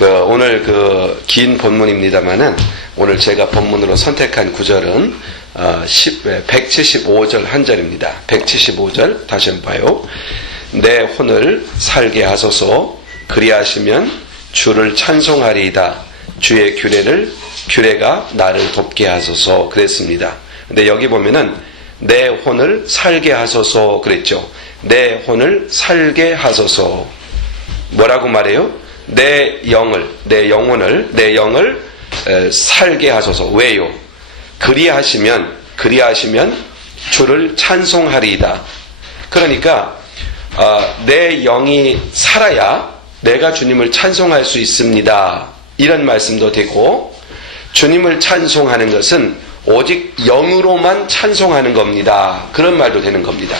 오늘 긴 본문입니다만은 오늘 제가 본문으로 선택한 구절은 175절 한 절입니다. 175절 다시 한번 봐요. 내 혼을 살게 하소서. 그리하시면 주를 찬송하리이다. 주의 규례가 나를 돕게 하소서 그랬습니다. 근데 여기 보면은 내 혼을 살게 하소서 그랬죠. 내 혼을 살게 하소서. 뭐라고 말해요? 내 영을 살게 하소서. 왜요? 그리하시면 주를 찬송하리이다. 그러니까 내 영이 살아야 내가 주님을 찬송할 수 있습니다. 이런 말씀도 되고, 주님을 찬송하는 것은 오직 영으로만 찬송하는 겁니다. 그런 말도 되는 겁니다.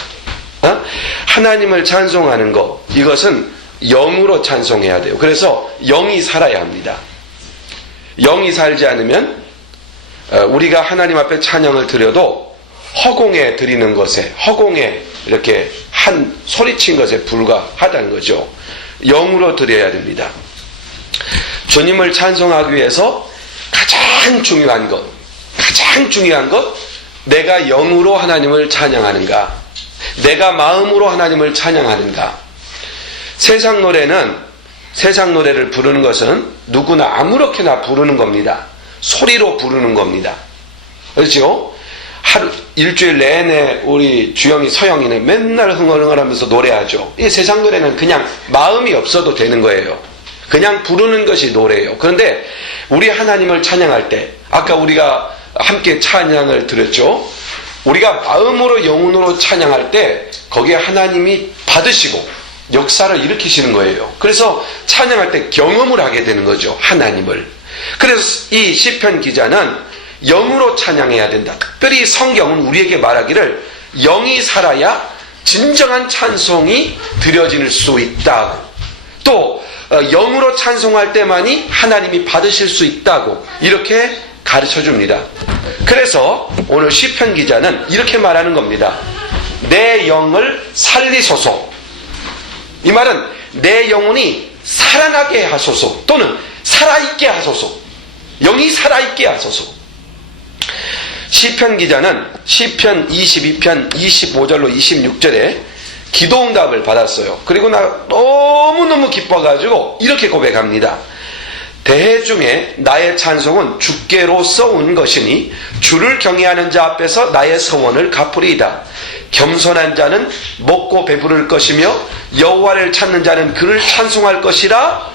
하나님을 찬송하는 것, 이것은 영으로 찬송해야 돼요. 그래서 영이 살아야 합니다. 영이 살지 않으면 우리가 하나님 앞에 찬양을 드려도 허공에 드리는 것에, 허공에 이렇게 소리친 것에 불과하다는 거죠. 영으로 드려야 됩니다. 주님을 찬송하기 위해서 가장 중요한 것, 내가 영으로 하나님을 찬양하는가, 내가 마음으로 하나님을 찬양하는가. 세상 노래를 부르는 것은 누구나 아무렇게나 부르는 겁니다. 소리로 부르는 겁니다. 그렇죠? 일주일 내내 우리 주영이, 서영이는 맨날 흥얼흥얼하면서 노래하죠. 이 세상 노래는 그냥 마음이 없어도 되는 거예요. 그냥 부르는 것이 노래예요. 그런데 우리 하나님을 찬양할 때, 아까 우리가 함께 찬양을 드렸죠. 우리가 마음으로 영혼으로 찬양할 때 거기에 하나님이 받으시고 역사를 일으키시는 거예요. 그래서 찬양할 때 경험을 하게 되는 거죠. 하나님을. 그래서 이 시편 기자는 영으로 찬양해야 된다. 특별히 성경은 우리에게 말하기를 영이 살아야 진정한 찬송이 드려질 수 있다고, 또 영으로 찬송할 때만이 하나님이 받으실 수 있다고 이렇게 가르쳐 줍니다. 그래서 오늘 시편 기자는 이렇게 말하는 겁니다. 내 영을 살리소서. 이 말은 내 영혼이 살아나게 하소서, 또는 살아있게 하소서. 영이 살아있게 하소서. 시편 기자는 시편 22편 25절로 26절에 기도응답을 받았어요. 그리고 너무너무 기뻐가지고 이렇게 고백합니다. 대해 중에 나의 찬송은 주께로서 온 것이니 주를 경외하는 자 앞에서 나의 서원을 갚으리이다. 겸손한 자는 먹고 배부를 것이며 여호와를 찾는 자는 그를 찬송할 것이라.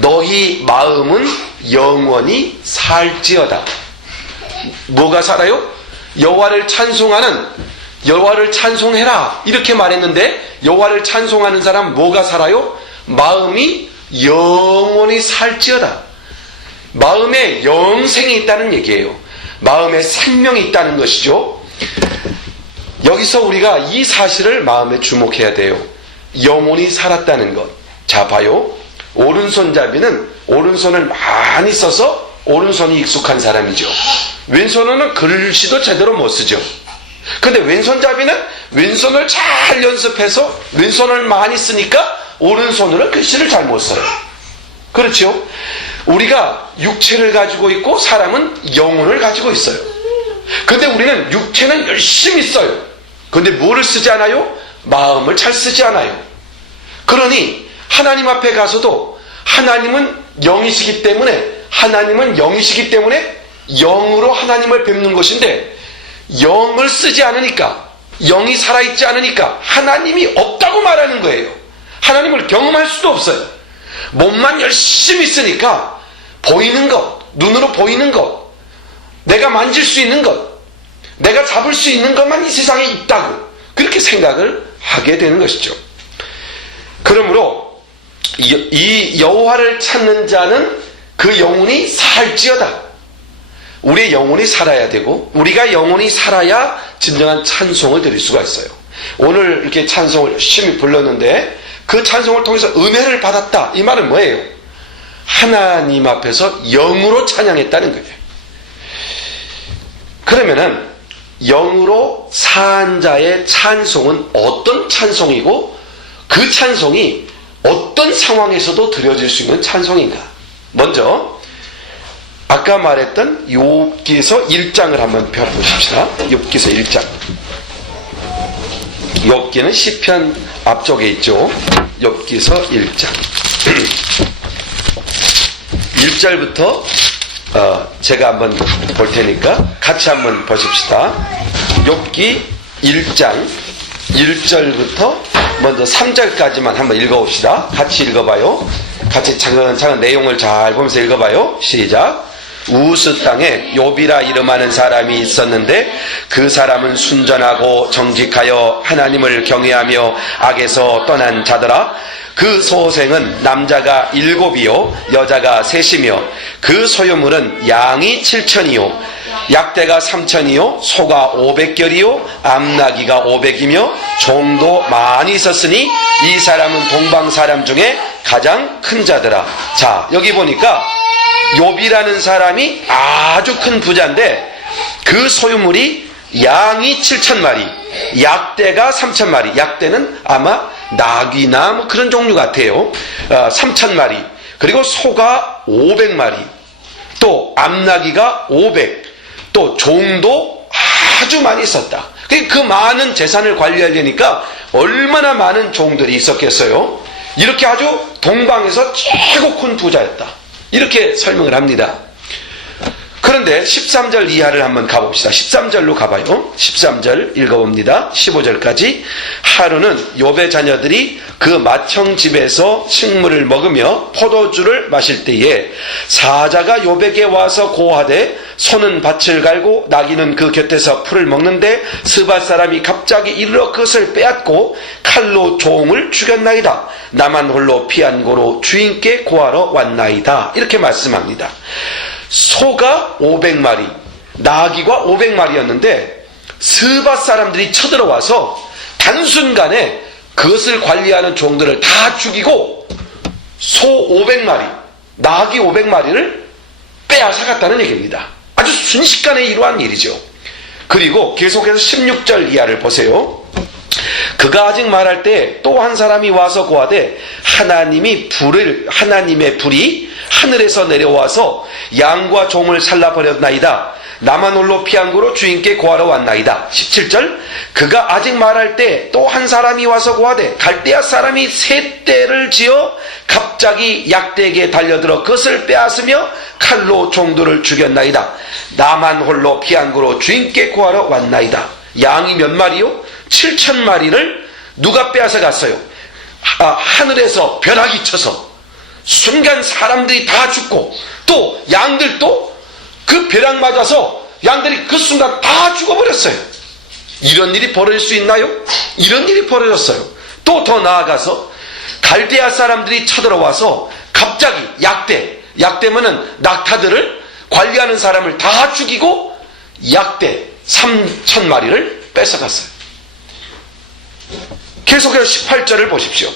너희 마음은 영원히 살지어다. 뭐가 살아요? 여호와를 찬송해라 이렇게 말했는데, 여호와를 찬송하는 사람 뭐가 살아요? 마음이 영원히 살지어다. 마음에 영생이 있다는 얘기예요. 마음에 생명이 있다는 것이죠. 여기서 우리가 이 사실을 마음에 주목해야 돼요. 영혼이 살았다는 것. 자, 봐요. 오른손잡이는 오른손을 많이 써서 오른손이 익숙한 사람이죠. 왼손은 글씨도 제대로 못 쓰죠. 근데 왼손잡이는 왼손을 잘 연습해서 왼손을 많이 쓰니까 오른손으로 글씨를 잘 못 써요. 그렇죠? 우리가 육체를 가지고 있고 사람은 영혼을 가지고 있어요. 근데 우리는 육체는 열심히 써요. 근데 뭐를 쓰지 않아요? 마음을 잘 쓰지 않아요. 그러니 하나님 앞에 가서도 하나님은 영이시기 때문에 영으로 하나님을 뵙는 것인데, 영을 쓰지 않으니까, 영이 살아있지 않으니까 하나님이 없다고 말하는 거예요. 하나님을 경험할 수도 없어요. 몸만 열심히 쓰니까 보이는 것, 눈으로 보이는 것, 내가 만질 수 있는 것, 내가 잡을 수 있는 것만 이 세상에 있다고 그렇게 생각을 하게 되는 것이죠. 그러므로 이 여호와를 찾는 자는 그 영혼이 살지어다. 우리의 영혼이 살아야 되고, 우리가 영혼이 살아야 진정한 찬송을 드릴 수가 있어요. 오늘 이렇게 찬송을 열심히 불렀는데 그 찬송을 통해서 은혜를 받았다. 이 말은 뭐예요? 하나님 앞에서 영으로 찬양했다는 거예요. 그러면은 영으로 산 자의 찬송은 어떤 찬송이고, 그 찬송이 어떤 상황에서도 드려질 수 있는 찬송인가? 먼저 아까 말했던 욥기서 1장을 한번 펴보십시다. 욥기서 1장. 욥기는 시편 앞쪽에 있죠. 욥기서 1장. 1절부터 제가 한번 볼 테니까 같이 한번 보십시다. 욥기 1장 1절부터 먼저 3절까지만 한번 읽어봅시다. 같이 읽어봐요. 같이 차근차근 내용을 잘 보면서 읽어봐요. 시작. 우스 땅에 욥이라 이름하는 사람이 있었는데 그 사람은 순전하고 정직하여 하나님을 경외하며 악에서 떠난 자더라. 그 소생은 남자가 7이요 여자가 3이며 그 소유물은 양이 7,000이요 약대가 3,000이요 소가 500결이요 암나귀가 500이며 종도 많이 있었으니 이 사람은 동방 사람 중에 가장 큰 자더라. 자, 여기 보니까 욥이라는 사람이 아주 큰 부자인데 그 소유물이 양이 7,000마리, 약대가 3,000마리. 약대는 아마 나귀나 뭐 그런 종류 같아요. 3,000마리. 그리고 소가 500마리. 또 암나귀가 500. 또 종도 아주 많이 있었다. 그 많은 재산을 관리하려니까 얼마나 많은 종들이 있었겠어요. 이렇게 아주 동방에서 최고 큰 부자였다. 이렇게 설명을 합니다. 그런데 13절 이하를 한번 가봅시다. 13절로 가봐요. 13절 읽어봅니다. 15절까지. 하루는 욥의 자녀들이 그 맏형 집에서 식물을 먹으며 포도주를 마실 때에 사자가 욥에게 와서 고하되 소는 밭을 갈고 나귀는 그 곁에서 풀을 먹는데 스밧 사람이 갑자기 이르러 그것을 빼앗고 칼로 종을 죽였나이다. 나만 홀로 피한 고로 주인께 고하러 왔나이다. 이렇게 말씀합니다. 소가 500마리, 나귀가 500마리였는데 스밧 사람들이 쳐들어와서 단순간에 그것을 관리하는 종들을 다 죽이고 소 500마리, 나귀 500마리를 빼앗아갔다는 얘기입니다. 아주 순식간에 이루어진 일이죠. 그리고 계속해서 16절 이하를 보세요. 그가 아직 말할 때 또 한 사람이 와서 고하되 하나님의 불이 하늘에서 내려와서 양과 종을 살라버렸나이다. 나만 홀로 피한 고로 주인께 고하러 왔나이다. 17절. 그가 아직 말할 때 또 한 사람이 와서 고하되 갈대아 사람이 새 떼를 지어 갑자기 약대에게 달려들어 그것을 빼앗으며 칼로 종들을 죽였나이다. 나만 홀로 피한 고로 주인께 고하러 왔나이다. 양이 몇 마리요? 7,000마리를 누가 빼앗아 갔어요? 하늘에서 벼락이 쳐서 순간 사람들이 다 죽고 또 양들도 그 벼락 맞아서 양들이 그 순간 다 죽어버렸어요. 이런 일이 벌어질 수 있나요? 이런 일이 벌어졌어요. 또 더 나아가서 갈대아 사람들이 쳐들어와서 갑자기 약대면은 낙타들을 관리하는 사람을 다 죽이고 약대 3,000마리를 뺏어갔어요. 계속해서 18절을 보십시오.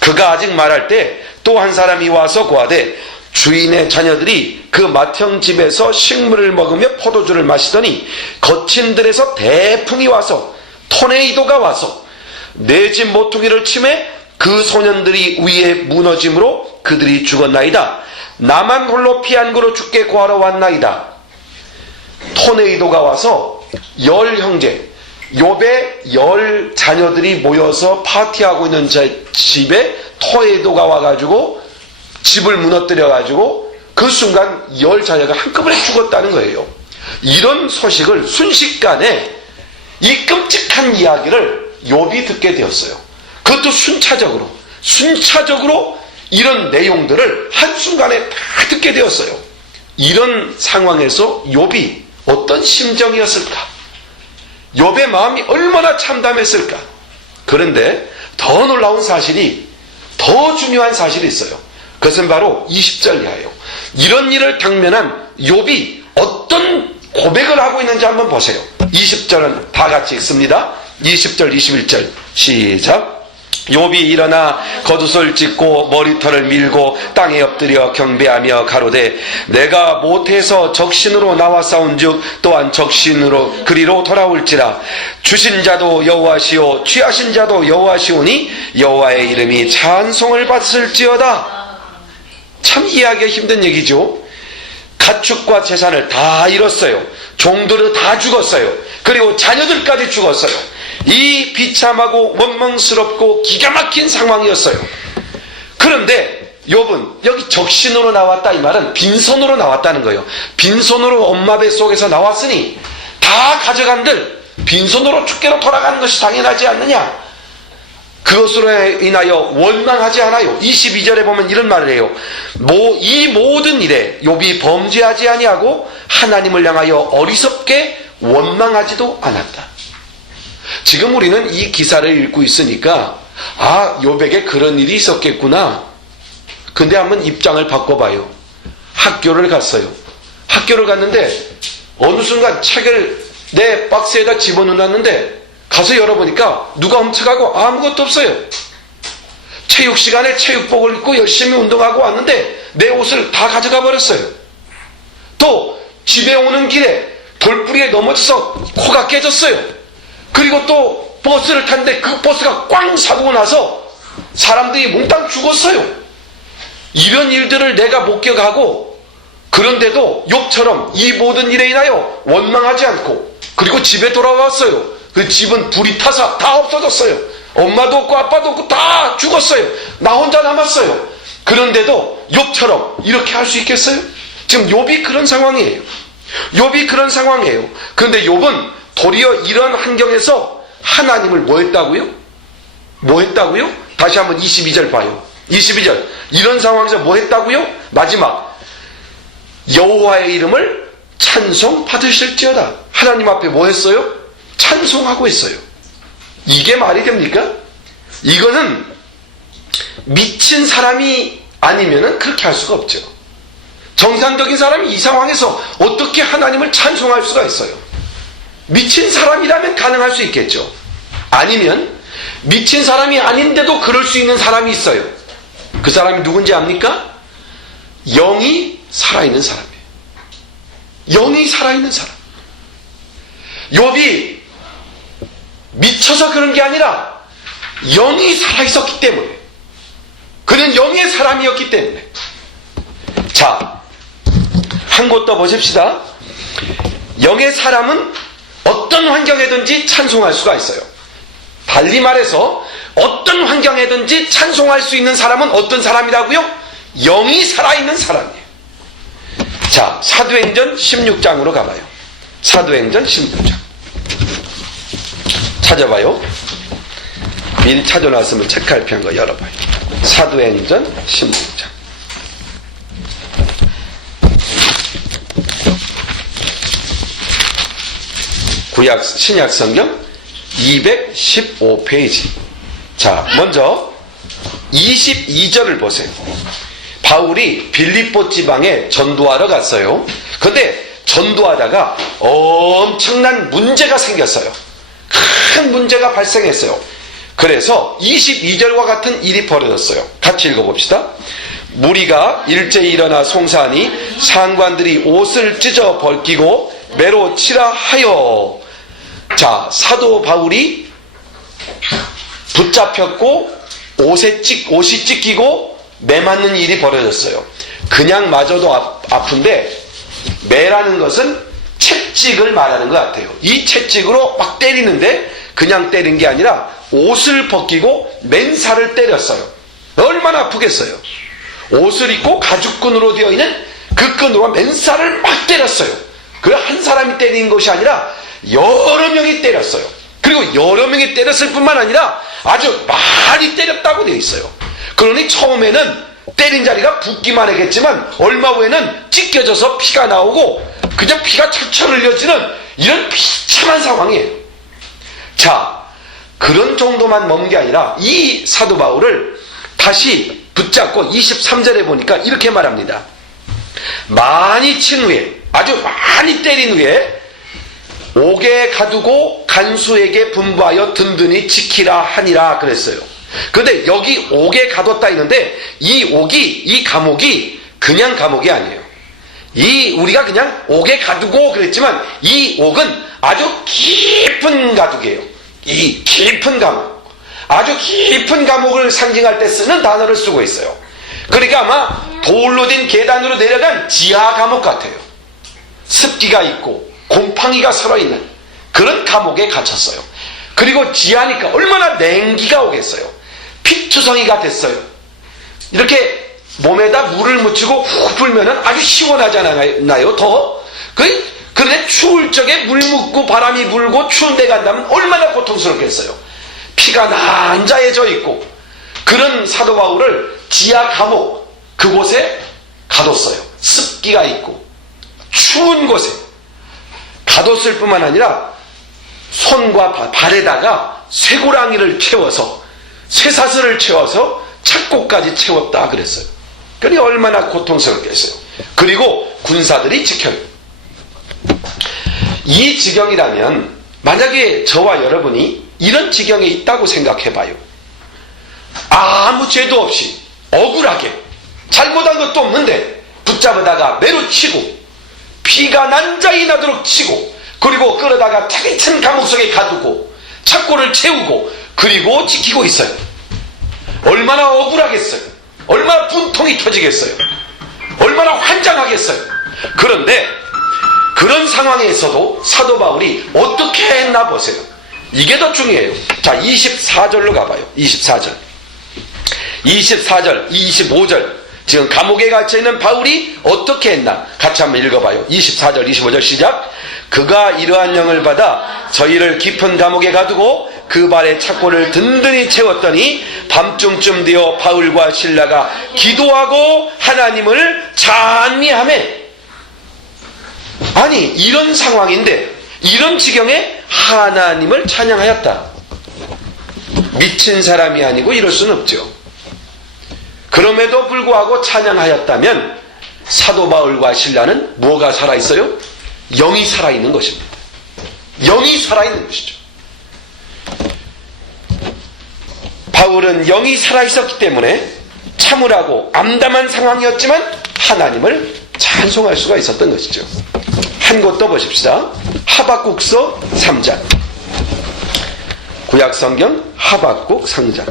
그가 아직 말할 때 또 한 사람이 와서 고하되 주인의 자녀들이 그 맏형 집에서 식물을 먹으며 포도주를 마시더니 거친 들에서 대풍이 와서 토네이도가 와서 내 집 모퉁이를 치매 그 소년들이 위에 무너짐으로 그들이 죽었나이다. 나만 홀로 피한 고로 주께 고하러 왔나이다. 토네이도가 와서 10형제 욥의 10 자녀들이 모여서 파티하고 있는 집에 토네이도가 와가지고 집을 무너뜨려가지고 그 순간 10 자녀가 한꺼번에 죽었다는 거예요. 이런 소식을 순식간에 이 끔찍한 이야기를 욥이 듣게 되었어요. 그것도 순차적으로 이런 내용들을 한순간에 다 듣게 되었어요. 이런 상황에서 욥이 어떤 심정이었을까? 욥의 마음이 얼마나 참담했을까? 그런데 더 놀라운 사실이, 더 중요한 사실이 있어요. 그것은 바로 20절 이하예요. 이런 일을 당면한 욥이 어떤 고백을 하고 있는지 한번 보세요. 20절은 다 같이 읽습니다. 20절 21절 시작. 욥이 일어나 겉옷을 찢고 머리털을 밀고 땅에 엎드려 경배하며 가로되 내가 모태에서 적신으로 나와 싸운즉 또한 적신으로 그리로 돌아올지라. 주신 자도 여호와시오 취하신 자도 여호와시오니 여호와의 이름이 찬송을 받을지어다. 참 이해하기가 힘든 얘기죠. 가축과 재산을 다 잃었어요. 종들은 다 죽었어요. 그리고 자녀들까지 죽었어요. 이 비참하고 원망스럽고 기가 막힌 상황이었어요. 그런데 욥은 여기 적신으로 나왔다, 이 말은 빈손으로 나왔다는 거예요. 빈손으로 엄마 뱃속에서 나왔으니 다 가져간들 빈손으로 죽게로 돌아가는 것이 당연하지 않느냐. 그것으로 인하여 원망하지 않아요. 22절에 보면 이런 말을 해요. 이 모든 일에 욥이 범죄하지 아니하고 하나님을 향하여 어리석게 원망하지도 않았다. 지금 우리는 이 기사를 읽고 있으니까 욥에게 그런 일이 있었겠구나. 근데 한번 입장을 바꿔봐요. 학교를 갔어요. 학교를 갔는데 어느 순간 책을 내 박스에다 집어넣었는데 가서 열어보니까 누가 훔쳐가고 아무것도 없어요. 체육 시간에 체육복을 입고 열심히 운동하고 왔는데 내 옷을 다 가져가 버렸어요. 또 집에 오는 길에 돌부리에 넘어져서 코가 깨졌어요. 그리고 또 버스를 탔는데 그 버스가 꽝 사고 나서 사람들이 몽땅 죽었어요. 이런 일들을 내가 목격하고, 그런데도 욥처럼 이 모든 일에 인하여 원망하지 않고, 그리고 집에 돌아왔어요. 그 집은 불이 타서 다 없어졌어요. 엄마도 없고 아빠도 없고 다 죽었어요. 나 혼자 남았어요. 그런데도 욥처럼 이렇게 할 수 있겠어요? 지금 욥이 그런 상황이에요. 욥이 그런 상황이에요. 그런데 욥은 도리어 이런 환경에서 하나님을 뭐 했다고요? 뭐 했다고요? 다시 한번 22절 봐요. 22절. 이런 상황에서 뭐 했다고요? 마지막. 여호와의 이름을 찬송 받으실지어다. 하나님 앞에 뭐 했어요? 찬송하고 있어요. 이게 말이 됩니까? 이거는 미친 사람이 아니면은 그렇게 할 수가 없죠. 정상적인 사람이 이 상황에서 어떻게 하나님을 찬송할 수가 있어요? 미친 사람이라면 가능할 수 있겠죠. 아니면 미친 사람이 아닌데도 그럴 수 있는 사람이 있어요. 그 사람이 누군지 압니까? 영이 살아있는 사람이에요. 영이 살아있는 사람. 욥이 미쳐서 그런 게 아니라 영이 살아있었기 때문에, 그는 영의 사람이었기 때문에. 자, 한 곳 더 보십시다. 영의 사람은 어떤 환경에든지 찬송할 수가 있어요. 달리 말해서 어떤 환경에든지 찬송할 수 있는 사람은 어떤 사람이라고요? 영이 살아있는 사람이에요. 자, 사도행전 16장으로 가봐요. 사도행전 16장 찾아봐요. 미리 찾아놨으면 체크할 필요한 거 열어봐요. 사도행전 16장. 구약 신약 성경 215페이지. 자, 먼저 22절을 보세요. 바울이 빌립보 지방에 전도하러 갔어요. 그런데 전도하다가 엄청난 문제가 생겼어요. 큰 문제가 발생했어요. 그래서 22절과 같은 일이 벌어졌어요. 같이 읽어봅시다. 무리가 일제히 일어나 송사하니 상관들이 옷을 찢어 벗기고 매로 치라 하여. 자, 사도 바울이 붙잡혔고 옷이 찢기고 매 맞는 일이 벌어졌어요. 그냥 맞아도 아픈데 매라는 것은 채찍을 말하는 것 같아요. 이 채찍으로 막 때리는데 그냥 때린 게 아니라 옷을 벗기고 맨살을 때렸어요. 얼마나 아프겠어요. 옷을 입고 가죽끈으로 되어 있는 그 끈으로 맨살을 막 때렸어요. 그 한 사람이 때린 것이 아니라 여러 명이 때렸어요. 그리고 여러 명이 때렸을 뿐만 아니라 아주 많이 때렸다고 되어 있어요. 그러니 처음에는 때린 자리가 붓기만 하겠지만 얼마 후에는 찢겨져서 피가 나오고 그냥 피가 철철 흘려지는 이런 비참한 상황이에요. 자, 그런 정도만 머문 게 아니라 이 사도 바울을 다시 붙잡고 23절에 보니까 이렇게 말합니다. 많이 친 후에, 아주 많이 때린 후에 옥에 가두고 간수에게 분부하여 든든히 지키라 하니라 그랬어요. 그런데 여기 옥에 가뒀다 했는데 이 감옥이 그냥 감옥이 아니에요. 우리가 그냥 옥에 가두고 그랬지만 이 옥은 아주 깊은 가둑이에요. 이 깊은 감옥, 아주 깊은 감옥을 상징할 때 쓰는 단어를 쓰고 있어요. 그러니까 아마 돌로 된 계단으로 내려간 지하 감옥 같아요. 습기가 있고 곰팡이가 살아있는 그런 감옥에 갇혔어요. 그리고 지하니까 얼마나 냉기가 오겠어요. 피투성이가 됐어요. 이렇게 몸에다 물을 묻히고 훅 불면은 아주 시원하잖아요. 더. 그런데 추울 적에 물 묻고 바람이 불고 추운 데 간다면 얼마나 고통스럽겠어요. 피가 난자해져 있고 그런 사도 바울을 지하 감옥 그곳에 가뒀어요. 습기가 있고 추운 곳에 가뒀을 뿐만 아니라 손과 발에다가 쇠고랑이를 채워서 쇠사슬을 채워서 착고까지 채웠다 그랬어요. 그러니 얼마나 고통스럽겠어요. 그리고 군사들이 지켜요. 이 지경이라면 만약에 저와 여러분이 이런 지경에 있다고 생각해봐요. 아무 죄도 없이 억울하게 잘못한 것도 없는데 붙잡아다가 매로 치고 피가 난자히 나도록 치고 그리고 끌어다가 차기찬 감옥 속에 가두고 착고를 채우고 그리고 지키고 있어요. 얼마나 억울하겠어요. 얼마나 분통이 터지겠어요. 얼마나 환장하겠어요. 그런데 그런 상황에서도 사도 바울이 어떻게 했나 보세요. 이게 더 중요해요. 자, 24절로 가봐요. 24절, 25절. 지금 감옥에 갇혀있는 바울이 어떻게 했나 같이 한번 읽어봐요. 24절 25절 시작. 그가 이러한 영을 받아 저희를 깊은 감옥에 가두고 그 발에 착고를 든든히 채웠더니 밤중쯤 되어 바울과 실라가 기도하고 하나님을 찬미하매. 아니 이런 상황인데 이런 지경에 하나님을 찬양하였다. 미친 사람이 아니고 이럴 수는 없죠. 그럼에도 불구하고 찬양하였다면 사도 바울과 실라는 뭐가 살아있어요? 영이 살아있는 것입니다. 영이 살아있는 것이죠. 바울은 영이 살아있었기 때문에 참으라고 암담한 상황이었지만 하나님을 찬송할 수가 있었던 것이죠. 한 곳 더 보십시다. 하박국서 3장. 구약성경 하박국 3장.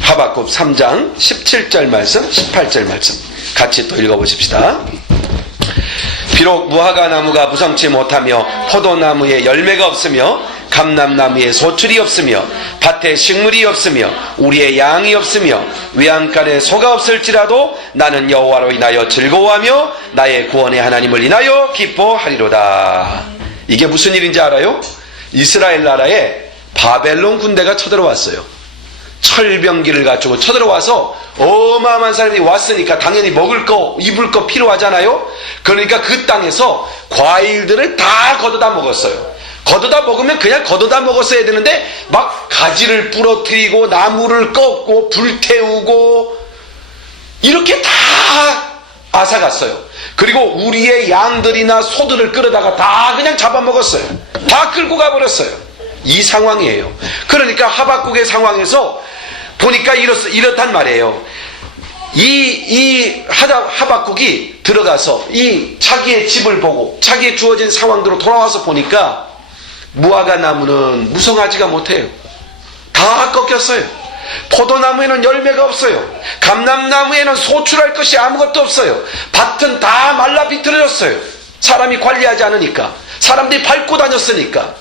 하박국 3장 17절 말씀 18절 말씀 같이 또 읽어보십시다. 비록 무화과 나무가 무성치 못하며 포도나무에 열매가 없으며 감람나무에 소출이 없으며 밭에 식물이 없으며 우리의 양이 없으며 외양간에 소가 없을지라도 나는 여호와로 인하여 즐거워하며 나의 구원의 하나님을 인하여 기뻐하리로다. 이게 무슨 일인지 알아요? 이스라엘 나라에 바벨론 군대가 쳐들어왔어요. 철병기를 갖추고 쳐들어와서 어마어마한 사람들이 왔으니까 당연히 먹을 거 입을 거 필요하잖아요. 그러니까 그 땅에서 과일들을 다 걷어다 먹었어요. 걷어다 먹으면 그냥 걷어다 먹었어야 되는데 막 가지를 부러뜨리고 나무를 꺾고 불태우고 이렇게 다 앗아갔어요. 그리고 우리의 양들이나 소들을 끌어다가 다 그냥 잡아먹었어요. 다 끌고 가버렸어요. 이 상황이에요. 그러니까 하박국의 상황에서 보니까 이렇단 말이에요. 하박국이 들어가서 이 자기의 집을 보고 자기의 주어진 상황대로 돌아와서 보니까 무화과 나무는 무성하지가 못해요. 다 꺾였어요. 포도나무에는 열매가 없어요. 감람나무에는 소출할 것이 아무것도 없어요. 밭은 다 말라 비틀어졌어요. 사람이 관리하지 않으니까, 사람들이 밟고 다녔으니까.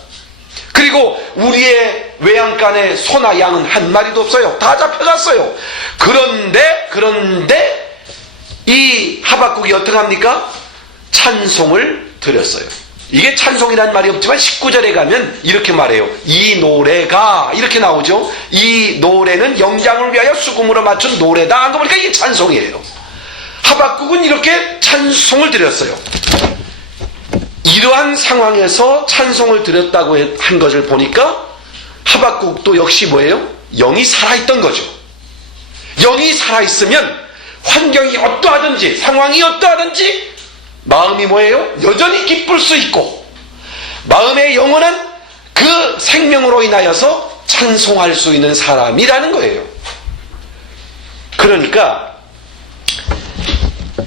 그리고 우리의 외양간에 소나 양은 한 마리도 없어요. 다 잡혀갔어요. 그런데 이 하박국이 어떻게 합니까? 찬송을 드렸어요. 이게 찬송이라는 말이 없지만 19절에 가면 이렇게 말해요. 이 노래가 이렇게 나오죠. 이 노래는 영장을 위하여 수금으로 맞춘 노래다. 그러니까 이게 찬송이에요. 하박국은 이렇게 찬송을 드렸어요. 이러한 상황에서 찬송을 드렸다고 한 것을 보니까 하박국도 역시 뭐예요? 영이 살아있던 거죠. 영이 살아있으면 환경이 어떠하든지 상황이 어떠하든지 마음이 뭐예요? 여전히 기쁠 수 있고 마음의 영혼은 그 생명으로 인하여서 찬송할 수 있는 사람이라는 거예요. 그러니까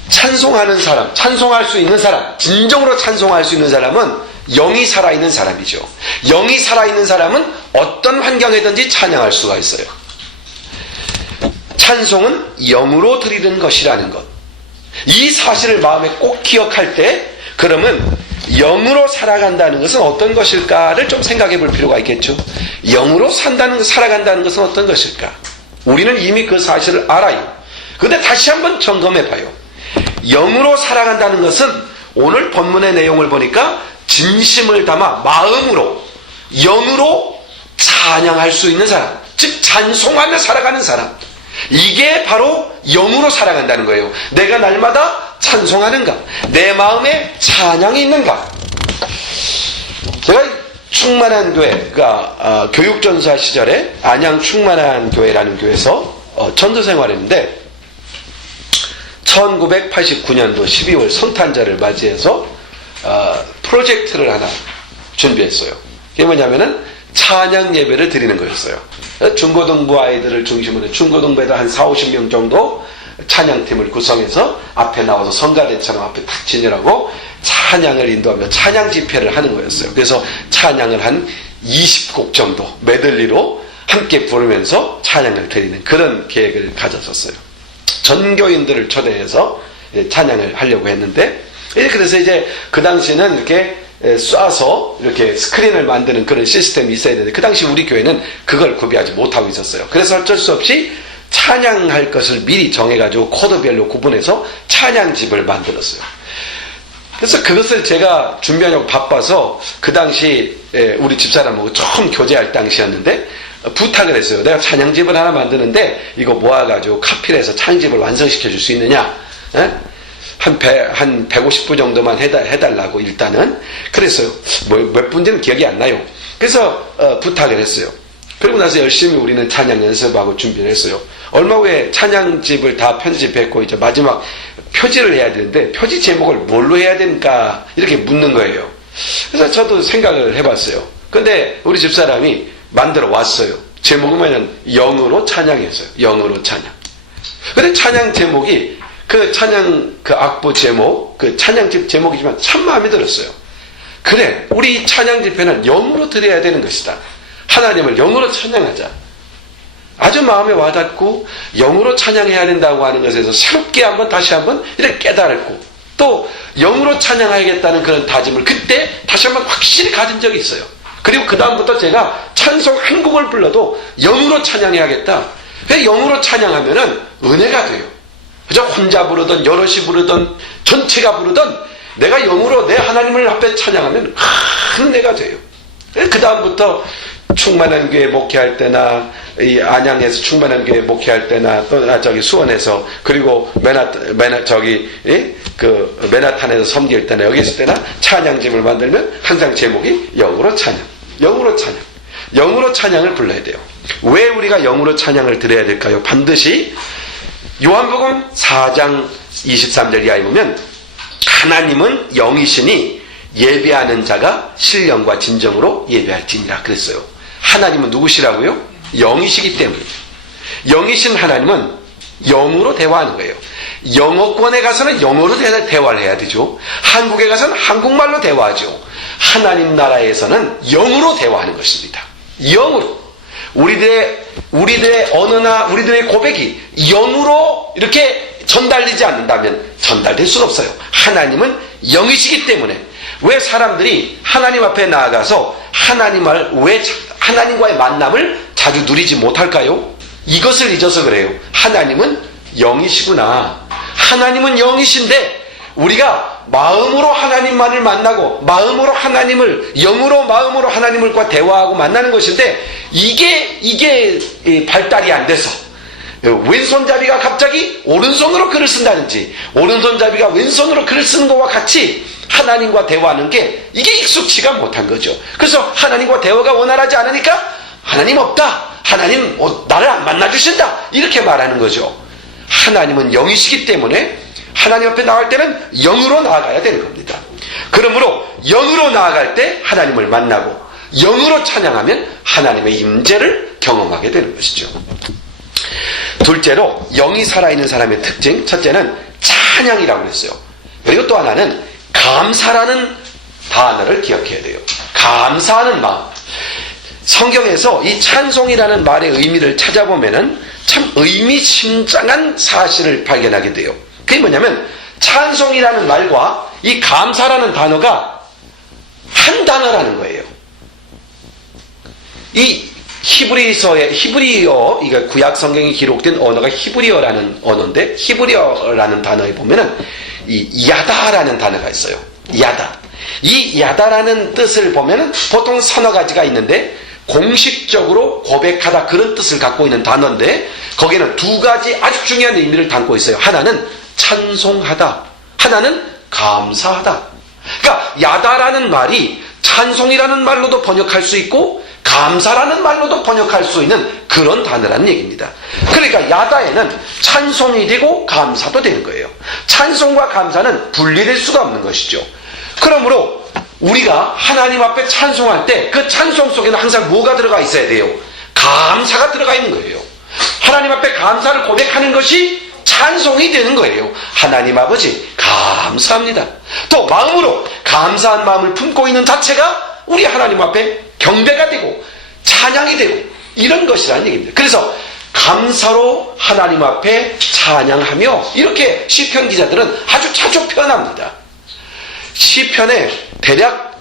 찬송하는 사람, 찬송할 수 있는 사람, 진정으로 찬송할 수 있는 사람은 영이 살아있는 사람이죠. 영이 살아있는 사람은 어떤 환경에든지 찬양할 수가 있어요. 찬송은 영으로 드리는 것이라는 것. 이 사실을 마음에 꼭 기억할 때, 그러면 영으로 살아간다는 것은 어떤 것일까를 좀 생각해 볼 필요가 있겠죠. 영으로 살아간다는 것은 어떤 것일까? 우리는 이미 그 사실을 알아요. 그런데 다시 한번 점검해 봐요. 영으로 살아간다는 것은 오늘 본문의 내용을 보니까 진심을 담아 마음으로, 영으로 찬양할 수 있는 사람, 즉 찬송하며 살아가는 사람, 이게 바로 영으로 살아간다는 거예요. 내가 날마다 찬송하는가? 내 마음에 찬양이 있는가? 제가 충만한 교회가 교육전사 시절에 안양 충만한 교회라는 교회에서 전도 생활했는데 1989년도 12월 성탄절을 맞이해서 프로젝트를 하나 준비했어요. 그게 뭐냐면은 찬양 예배를 드리는 거였어요. 중고등부 아이들을 중심으로 중고등부 애들 한 40-50명 정도 찬양팀을 구성해서 앞에 나와서 성가대처럼 앞에 탁 진열하고 찬양을 인도하며 찬양 집회를 하는 거였어요. 그래서 찬양을 한 20곡 정도 메들리로 함께 부르면서 찬양을 드리는 그런 계획을 가졌었어요. 전교인들을 초대해서 찬양을 하려고 했는데, 그래서 이제 그 당시에는 이렇게 쏴서 이렇게 스크린을 만드는 그런 시스템이 있어야 되는데, 그 당시 우리 교회는 그걸 구비하지 못하고 있었어요. 그래서 어쩔 수 없이 찬양할 것을 미리 정해가지고 코드별로 구분해서 찬양집을 만들었어요. 그래서 그것을 제가 준비하려고 바빠서 그 당시 우리 집사람하고 조금 교제할 당시였는데 부탁을 했어요. 내가 찬양집을 하나 만드는데 이거 모아가지고 카피를 해서 찬양집을 완성시켜 줄 수 있느냐? 한 150부 정도만 해달라고 일단은 그랬어요. 몇 분인지는 기억이 안 나요. 그래서 부탁을 했어요. 그리고 나서 열심히 우리는 찬양 연습하고 준비를 했어요. 얼마 후에 찬양집을 다 편집했고 이제 마지막 표지를 해야 되는데 표지 제목을 뭘로 해야 됩니까? 이렇게 묻는 거예요. 그래서 저도 생각을 해봤어요. 근데 우리 집사람이 만들어 왔어요. 제목은 뭐냐면 영으로 찬양이었어요. 영으로 찬양. 근데 찬양 제목이 그 찬양 그 악보 제목, 그 찬양집 제목이지만 참 마음에 들었어요. 그래, 우리 찬양 집회는 영으로 드려야 되는 것이다. 하나님을 영으로 찬양하자. 아주 마음에 와닿고 영으로 찬양해야 된다고 하는 것에서 새롭게 다시 한번 이렇게 깨달았고, 또 영으로 찬양하겠다는 그런 다짐을 그때 다시 한번 확실히 가진 적이 있어요. 그리고 그 다음부터 제가 찬송 한 곡을 불러도 영으로 찬양해야겠다. 왜 영으로 찬양하면은 은혜가 돼요. 그저 혼자 부르든 여럿이 부르든 전체가 부르든 내가 영으로 내 하나님을 앞에 찬양하면 큰 은혜가 돼요. 그 다음부터 충만한 교회 목회할 때나 이 안양에서 충만한 교회 목회할 때나 또 저기 수원에서 그리고 맨하탄에서 섬길 때나 여기 있을 때나 찬양집을 만들면 항상 제목이 영으로 찬양, 영으로 찬양, 영으로 찬양을 불러야 돼요. 왜 우리가 영으로 찬양을 드려야 될까요? 반드시 요한복음 4장 23절 이하에 보면 하나님은 영이시니 예배하는 자가 신령과 진정으로 예배할지니라 그랬어요. 하나님은 누구시라고요? 영이시기 때문에. 영이신 하나님은 영으로 대화하는 거예요. 영어권에 가서는 영어로 대화를 해야 되죠. 한국에 가서는 한국말로 대화하죠. 하나님 나라에서는 영으로 대화하는 것입니다. 영으로. 우리들의 언어나 우리들의 고백이 영으로 이렇게 전달되지 않는다면 전달될 수가 없어요. 하나님은 영이시기 때문에. 왜 사람들이 하나님 앞에 나아가서 하나님과의 만남을 자주 누리지 못할까요? 이것을 잊어서 그래요. 하나님은 영이시구나. 하나님은 영이신데 우리가 마음으로 하나님만을 만나고 영으로 마음으로 하나님과 대화하고 만나는 것인데 이게 발달이 안 돼서 왼손잡이가 갑자기 오른손으로 글을 쓴다든지 오른손잡이가 왼손으로 글을 쓰는 것과 같이 하나님과 대화하는 게 이게 익숙치가 못한 거죠. 그래서 하나님과 대화가 원활하지 않으니까 하나님 없다. 하나님 나를 안 만나주신다. 이렇게 말하는 거죠. 하나님은 영이시기 때문에 하나님 앞에 나갈 때는 영으로 나아가야 되는 겁니다. 그러므로 영으로 나아갈 때 하나님을 만나고 영으로 찬양하면 하나님의 임재를 경험하게 되는 것이죠. 둘째로 영이 살아있는 사람의 특징, 첫째는 찬양이라고 했어요. 그리고 또 하나는 감사라는 단어를 기억해야 돼요. 감사하는 마음. 성경에서 이 찬송이라는 말의 의미를 찾아보면은 참 의미심장한 사실을 발견하게 돼요. 그게 뭐냐면 찬송이라는 말과 이 감사라는 단어가 한 단어라는 거예요. 이 히브리어, 이게 구약 성경에 기록된 언어가 히브리어라는 언어인데, 히브리어라는 단어에 보면은 이 야다라는 단어가 있어요. 야다. 이 야다라는 뜻을 보면은 보통 서너 가지가 있는데, 공식적으로 고백하다 그런 뜻을 갖고 있는 단어인데, 거기에는 두 가지 아주 중요한 의미를 담고 있어요. 하나는 찬송하다, 하나는 감사하다. 그러니까 야다라는 말이 찬송이라는 말로도 번역할 수 있고 감사라는 말로도 번역할 수 있는 그런 단어라는 얘기입니다. 그러니까 야다에는 찬송이 되고 감사도 되는 거예요. 찬송과 감사는 분리될 수가 없는 것이죠. 그러므로 우리가 하나님 앞에 찬송할 때 그 찬송 속에는 항상 뭐가 들어가 있어야 돼요? 감사가 들어가 있는 거예요. 하나님 앞에 감사를 고백하는 것이 찬송이 되는 거예요. 하나님 아버지 감사합니다. 또 마음으로 감사한 마음을 품고 있는 자체가 우리 하나님 앞에 경배가 되고 찬양이 되고 이런 것이라는 얘기입니다. 그래서 감사로 하나님 앞에 찬양하며, 이렇게 시편 기자들은 아주 자주 표현합니다. 시편에 대략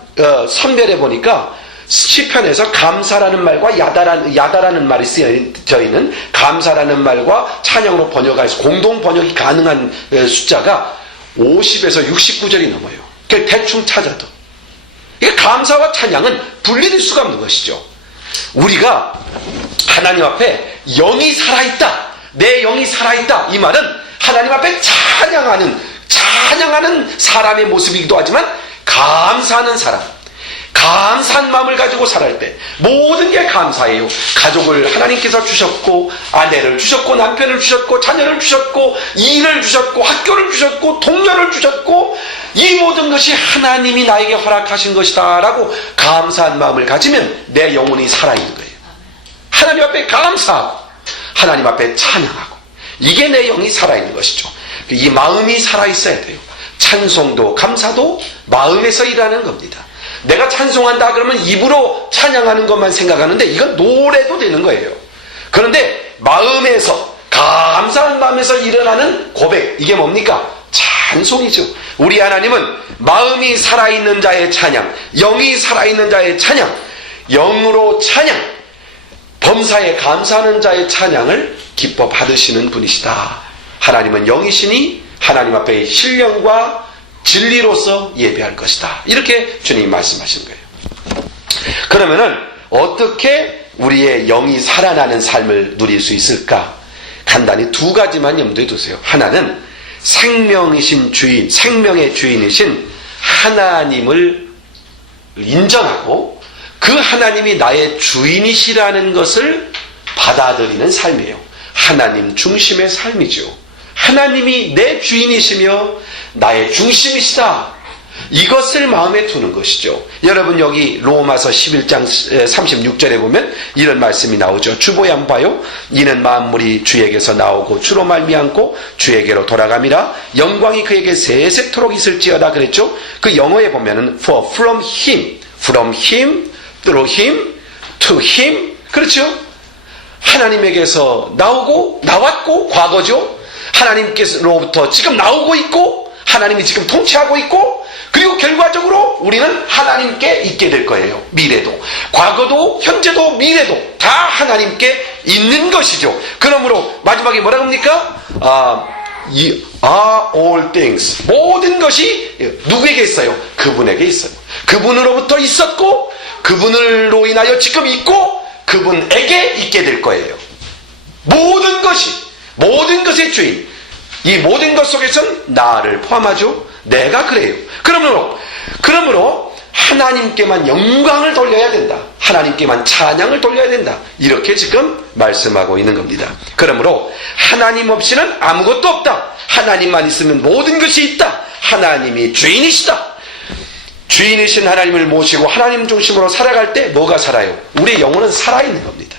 선별해 보니까 시편에서 감사라는 말과 야다라는 말이 쓰여져 있는, 감사라는 말과 찬양으로 번역해서 공동 번역이 가능한 숫자가 50에서 69절이 넘어요. 그러니까 대충 찾아도. 감사와 찬양은 분리될 수가 없는 것이죠. 우리가 하나님 앞에 영이 살아있다, 내 영이 살아있다, 이 말은 하나님 앞에 찬양하는 사람의 모습이기도 하지만, 감사하는 사람, 감사한 마음을 가지고 살아갈 때 모든 게 감사해요. 가족을 하나님께서 주셨고, 아내를 주셨고, 남편을 주셨고, 자녀를 주셨고, 일을 주셨고, 학교를 주셨고, 동료를 주셨고, 이 모든 것이 하나님이 나에게 허락하신 것이다 라고 감사한 마음을 가지면 내 영혼이 살아있는 거예요. 하나님 앞에 감사하고 하나님 앞에 찬양하고, 이게 내 영이 살아있는 것이죠. 이 마음이 살아있어야 돼요. 찬송도 감사도 마음에서 일하는 겁니다. 내가 찬송한다 그러면 입으로 찬양하는 것만 생각하는데 이건 노래도 되는 거예요. 그런데 마음에서, 감사한 마음에서 일어나는 고백, 이게 뭡니까? 찬송이죠. 우리 하나님은 마음이 살아있는 자의 찬양, 영이 살아있는 자의 찬양, 영으로 찬양, 범사에 감사하는 자의 찬양을 기뻐 받으시는 분이시다. 하나님은 영이시니 하나님 앞에 신령과 진리로서 예배할 것이다. 이렇게 주님이 말씀하시는 거예요. 그러면은 어떻게 우리의 영이 살아나는 삶을 누릴 수 있을까? 간단히 두 가지만 염두에 두세요. 하나는 생명이신 주인, 생명의 주인이신 하나님을 인정하고 그 하나님이 나의 주인이시라는 것을 받아들이는 삶이에요. 하나님 중심의 삶이죠. 하나님이 내 주인이시며 나의 중심이시다, 이것을 마음에 두는 것이죠. 여러분, 여기 로마서 11장 36절에 보면 이런 말씀이 나오죠. 주보에 한번 봐요. 이는 만물이 주에게서 나오고 주로 말미암고 주에게로 돌아감이라 영광이 그에게 세세토록 있을지어다 그랬죠. 그 영어에 보면은 for from him, through him, to him, 그렇죠. 하나님에게서 나오고 나왔고 과거죠. 하나님께로부터 지금 나오고 있고, 하나님이 지금 통치하고 있고, 그리고 결과적으로 우리는 하나님께 있게 될 거예요. 미래도, 과거도, 현재도, 미래도 다 하나님께 있는 것이죠. 그러므로 마지막에 뭐라고 합니까? all things, 모든 것이 누구에게 있어요? 그분에게 있어요. 그분으로부터 있었고, 그분으로 인하여 지금 있고, 그분에게 있게 될 거예요. 모든 것의 주인, 이 모든 것 속에서는 나를 포함하죠. 내가 그래요. 그러므로 하나님께만 영광을 돌려야 된다, 하나님께만 찬양을 돌려야 된다, 이렇게 지금 말씀하고 있는 겁니다. 그러므로 하나님 없이는 아무것도 없다, 하나님만 있으면 모든 것이 있다, 하나님이 주인이시다. 주인이신 하나님을 모시고 하나님 중심으로 살아갈 때 뭐가 살아요? 우리의 영혼은 살아있는 겁니다.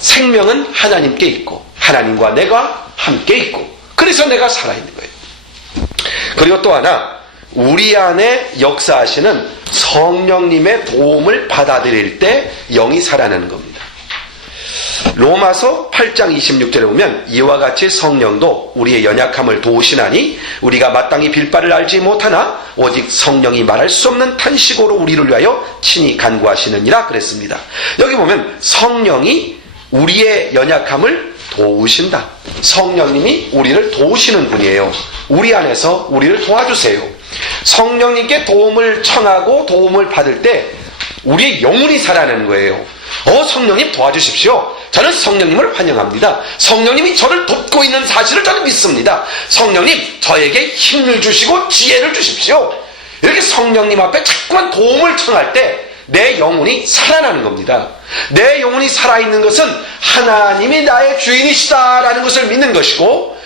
생명은 하나님께 있고 하나님과 내가 함께 있고, 그래서 내가 살아있는 거예요. 그리고 또 하나, 우리 안에 역사하시는 성령님의 도움을 받아들일 때 영이 살아나는 겁니다. 로마서 8장 26절에 보면 이와 같이 성령도 우리의 연약함을 도우시나니 우리가 마땅히 빌 바를 알지 못하나 오직 성령이 말할 수 없는 탄식으로 우리를 위하여 친히 간구하시느니라 그랬습니다. 여기 보면 성령이 우리의 연약함을 도우신다. 성령님이 우리를 도우시는 분이에요. 우리 안에서 우리를 도와주세요. 성령님께 도움을 청하고 도움을 받을 때 우리의 영혼이 살아나는 거예요. 성령님 도와주십시오. 저는 성령님을 환영합니다. 성령님이 저를 돕고 있는 사실을 저는 믿습니다. 성령님 저에게 힘을 주시고 지혜를 주십시오. 이렇게 성령님 앞에 자꾸만 도움을 청할 때 내 영혼이 살아나는 겁니다. 내 영혼이 살아있는 것은 하나님이 나의 주인이시다라는 것을 믿는 것이고,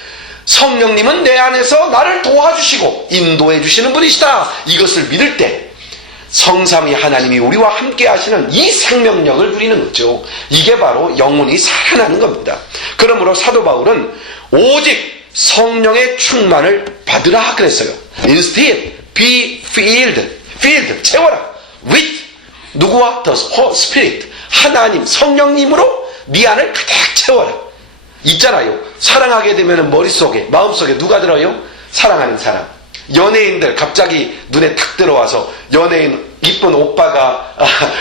성령님은 내 안에서 나를 도와주시고 인도해 주시는 분이시다, 이것을 믿을 때 성삼위 하나님이 우리와 함께 하시는 이 생명력을 누리는 거죠. 이게 바로 영혼이 살아나는 겁니다. 그러므로 사도 바울은 오직 성령의 충만을 받으라 그랬어요. Instead, be filled, 채워라. With 누구와? The Spirit, 하나님, 성령님으로 네 안을 가득 채워라. 있잖아요. 사랑하게 되면 머릿속에, 마음속에 누가 들어요? 사랑하는 사람. 연예인들 갑자기 눈에 탁 들어와서 연예인 이쁜 오빠가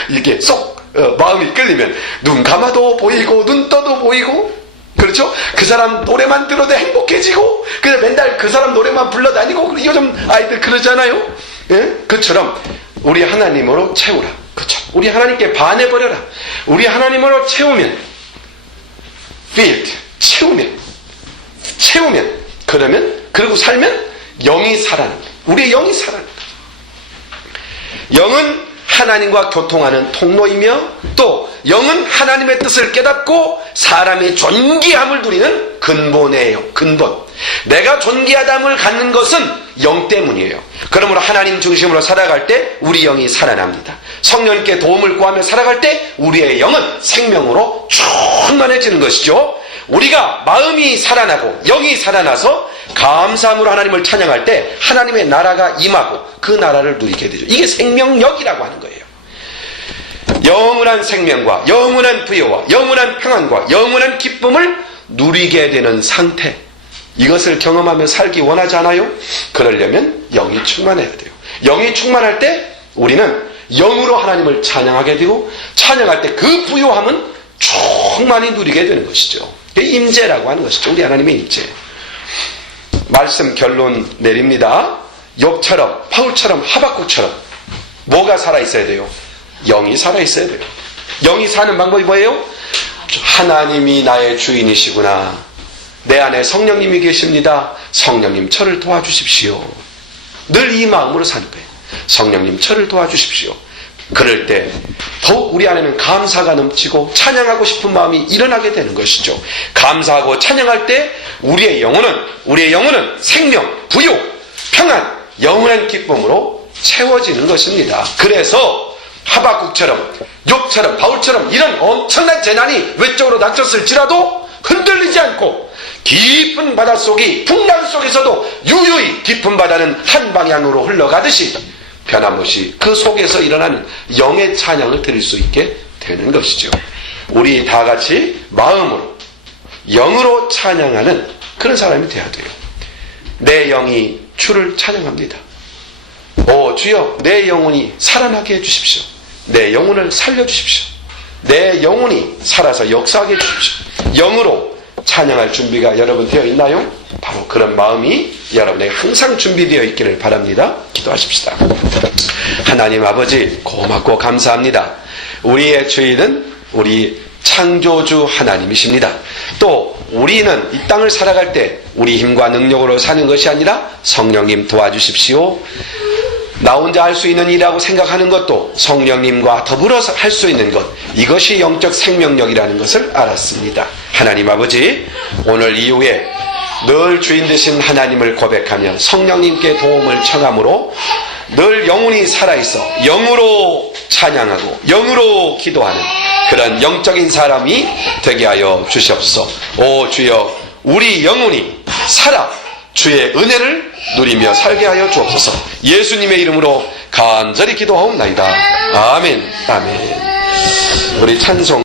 이렇게 쏙 마음이 끌리면 눈 감아도 보이고 눈 떠도 보이고, 그렇죠? 그 사람 노래만 들어도 행복해지고, 그냥 맨날 그 사람 노래만 불러다니고, 요즘 아이들 그러잖아요. 예? 그처럼 우리 하나님으로 채우라. 그렇죠? 우리 하나님께 반해버려라. 우리 하나님으로 채우면, filled, 채우면, 그리고 살면 영이 살아납니다. 우리의 영이 살아납니다. 영은 하나님과 교통하는 통로이며, 또 영은 하나님의 뜻을 깨닫고 사람의 존귀함을 누리는 근본이에요. 근본. 내가 존귀하담을 갖는 것은 영 때문이에요. 그러므로 하나님 중심으로 살아갈 때 우리 영이 살아납니다. 성령님께 도움을 구하며 살아갈 때 우리의 영은 생명으로 충만해지는 것이죠. 우리가 마음이 살아나고 영이 살아나서 감사함으로 하나님을 찬양할 때 하나님의 나라가 임하고 그 나라를 누리게 되죠. 이게 생명력이라고 하는 거예요. 영원한 생명과 영원한 부여와 영원한 평안과 영원한 기쁨을 누리게 되는 상태, 이것을 경험하며 살기 원하지 않아요? 그러려면 영이 충만해야 돼요. 영이 충만할 때 우리는 영으로 하나님을 찬양하게 되고, 찬양할 때 그 부요함은 충만히 누리게 되는 것이죠. 임재라고 하는 것이죠. 우리 하나님의 임재. 말씀 결론 내립니다. 욥처럼, 바울처럼, 하박국처럼 뭐가 살아있어야 돼요? 영이 살아있어야 돼요. 영이 사는 방법이 뭐예요? 하나님이 나의 주인이시구나, 내 안에 성령님이 계십니다, 성령님 저를 도와주십시오. 늘 이 마음으로 사는 거예요. 성령님 저를 도와주십시오. 그럴 때 더욱 우리 안에는 감사가 넘치고 찬양하고 싶은 마음이 일어나게 되는 것이죠. 감사하고 찬양할 때 우리의 영혼은 생명, 부요, 평안, 영원한 기쁨으로 채워지는 것입니다. 그래서 하박국처럼, 욥처럼, 바울처럼 이런 엄청난 재난이 외적으로 닥쳤을지라도 흔들리지 않고 깊은 바닷속이, 풍랑 속에서도 유유히 깊은 바다는 한 방향으로 흘러가듯이 변함없이 그 속에서 일어나는 영의 찬양을 드릴 수 있게 되는 것이죠. 우리 다 같이 마음으로, 영으로 찬양하는 그런 사람이 되어야 돼요. 내 영이 주를 찬양합니다. 오 주여, 내 영혼이 살아나게 해주십시오. 내 영혼을 살려주십시오. 내 영혼이 살아서 역사하게 해주십시오. 영으로 찬양할 준비가 여러분 되어 있나요? 바로 그런 마음이 여러분에게 항상 준비되어 있기를 바랍니다. 기도하십시다. 하나님 아버지, 고맙고 감사합니다. 우리의 주인은 우리 창조주 하나님이십니다. 또 우리는 이 땅을 살아갈 때 우리 힘과 능력으로 사는 것이 아니라 성령님 도와주십시오. 나 혼자 할 수 있는 일이라고 생각하는 것도 성령님과 더불어서 할 수 있는 것, 이것이 영적 생명력이라는 것을 알았습니다. 하나님 아버지, 오늘 이후에 늘 주인 되신 하나님을 고백하며 성령님께 도움을 청함으로 늘 영혼이 살아있어 영으로 찬양하고 영으로 기도하는 그런 영적인 사람이 되게 하여 주시옵소서. 오 주여, 우리 영혼이 살아 주의 은혜를 누리며 살게 하여 주옵소서. 예수님의 이름으로 간절히 기도하옵나이다. 아멘. 아멘. 우리 찬송